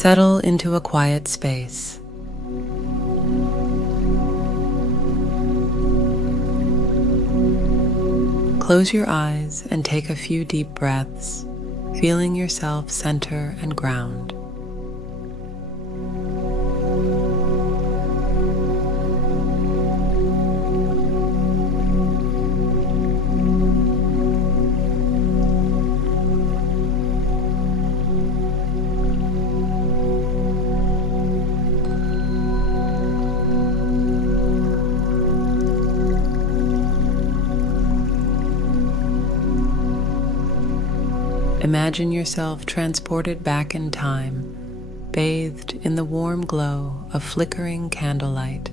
Settle into a quiet space. Close your eyes and take a few deep breaths, feeling yourself center and ground. Imagine yourself transported back in time, bathed in the warm glow of flickering candlelight.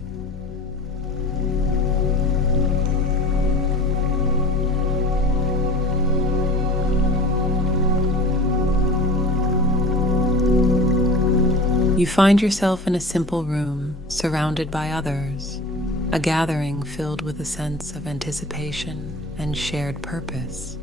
You find yourself in a simple room, surrounded by others, a gathering filled with a sense of anticipation and shared purpose.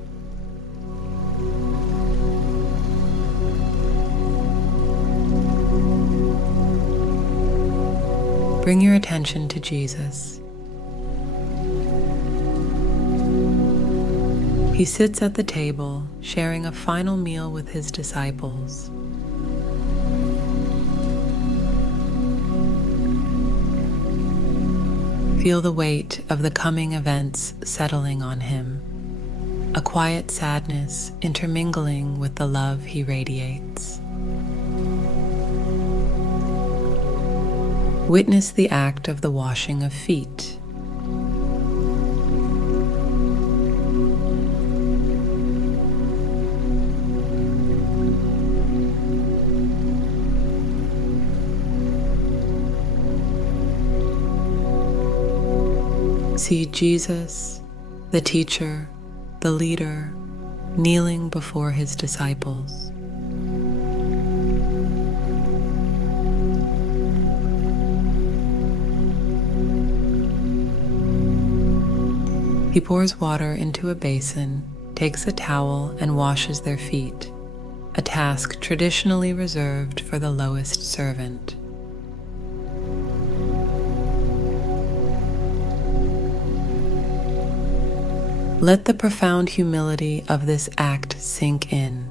Bring your attention to Jesus. He sits at the table, sharing a final meal with his disciples. Feel the weight of the coming events settling on him, a quiet sadness intermingling with the love he radiates. Witness the act of the washing of feet. See Jesus, the teacher, the leader, kneeling before his disciples. He pours water into a basin, takes a towel, and washes their feet, a task traditionally reserved for the lowest servant. Let the profound humility of this act sink in.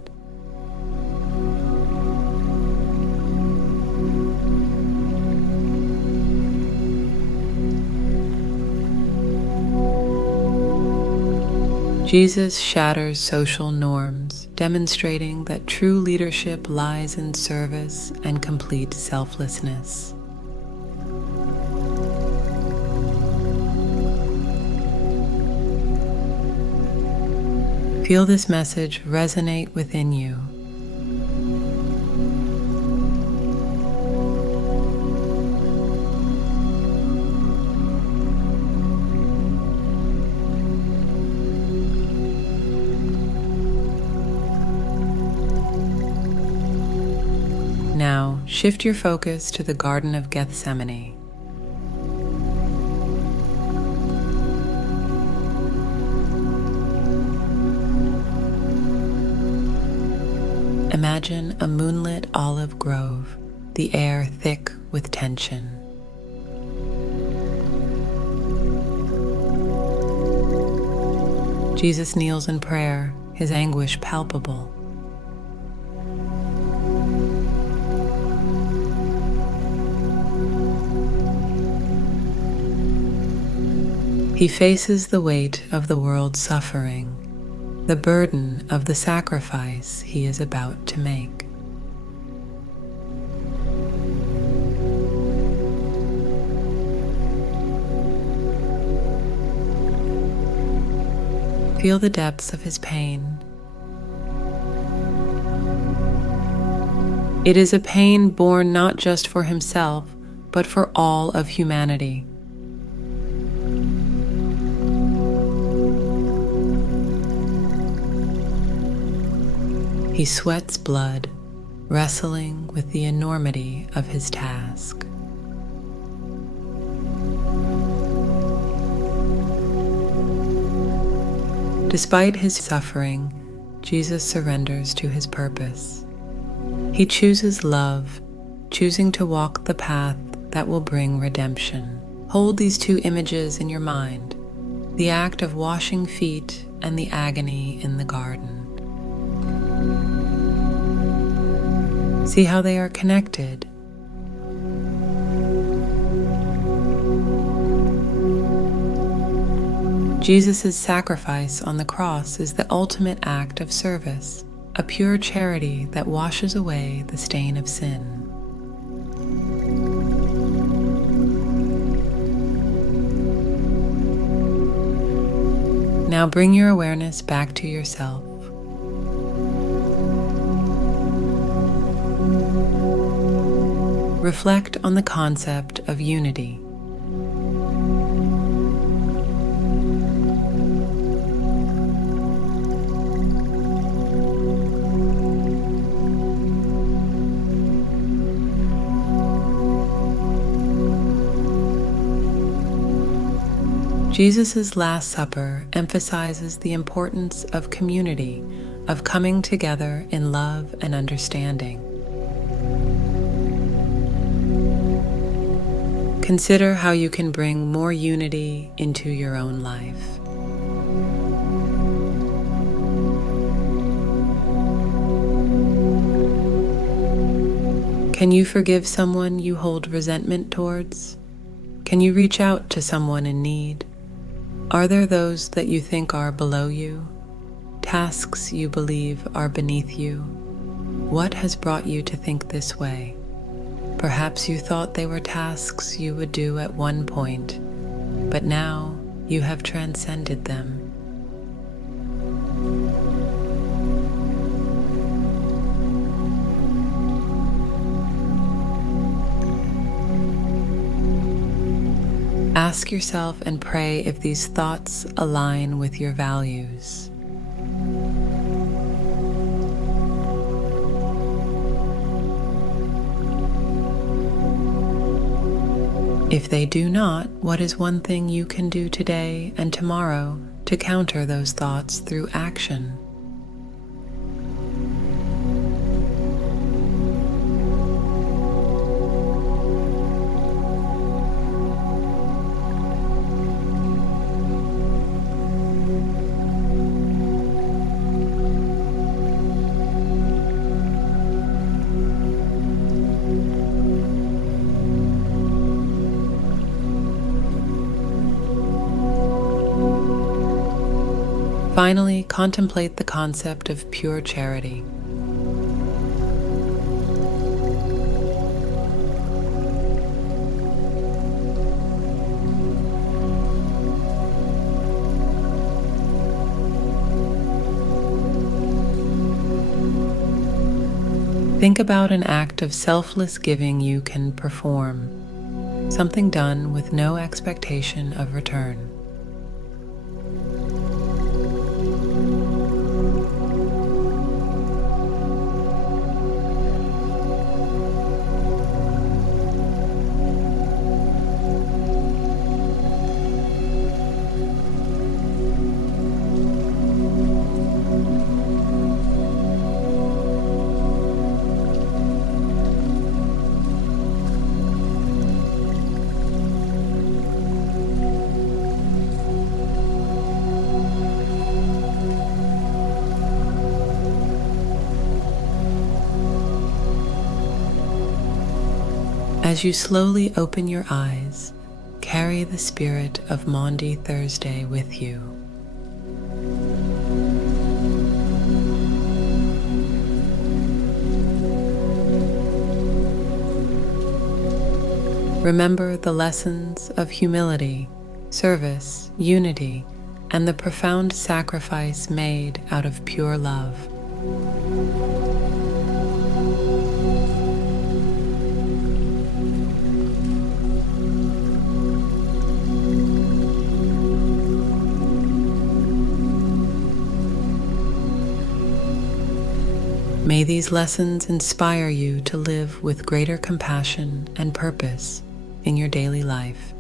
Jesus shatters social norms, demonstrating that true leadership lies in service and complete selflessness. Feel this message resonate within you. Now, shift your focus to the Garden of Gethsemane. Imagine a moonlit olive grove, the air thick with tension. Jesus kneels in prayer, his anguish palpable. He faces the weight of the world's suffering, the burden of the sacrifice he is about to make. Feel the depths of his pain. It is a pain borne not just for himself, but for all of humanity. He sweats blood, wrestling with the enormity of his task. Despite his suffering, Jesus surrenders to his purpose. He chooses love choosing to walk the path that will bring redemption. Hold these two images in your mind, the act of washing feet and the agony in the garden. See how they are connected. Jesus' sacrifice on the cross is the ultimate act of service, a pure charity that washes away the stain of sin. Now bring your awareness back to yourself. Reflect on the concept of unity. Jesus' Last Supper emphasizes the importance of community, of coming together in love and understanding. Consider how you can bring more unity into your own life. Can you forgive someone you hold resentment towards? Can you reach out to someone in need? Are there those that you think are below you? Tasks you believe are beneath you? What has brought you to think this way? Perhaps you thought they were tasks you would do at one point, but now you have transcended them. Ask yourself and pray if these thoughts align with your values. If they do not, what is one thing you can do today and tomorrow to counter those thoughts through action? Finally, contemplate the concept of pure charity. Think about an act of selfless giving you can perform, something done with no expectation of return. As you slowly open your eyes, carry the spirit of Maundy Thursday with you. Remember the lessons of humility, service, unity, and the profound sacrifice made out of pure love. May these lessons inspire you to live with greater compassion and purpose in your daily life.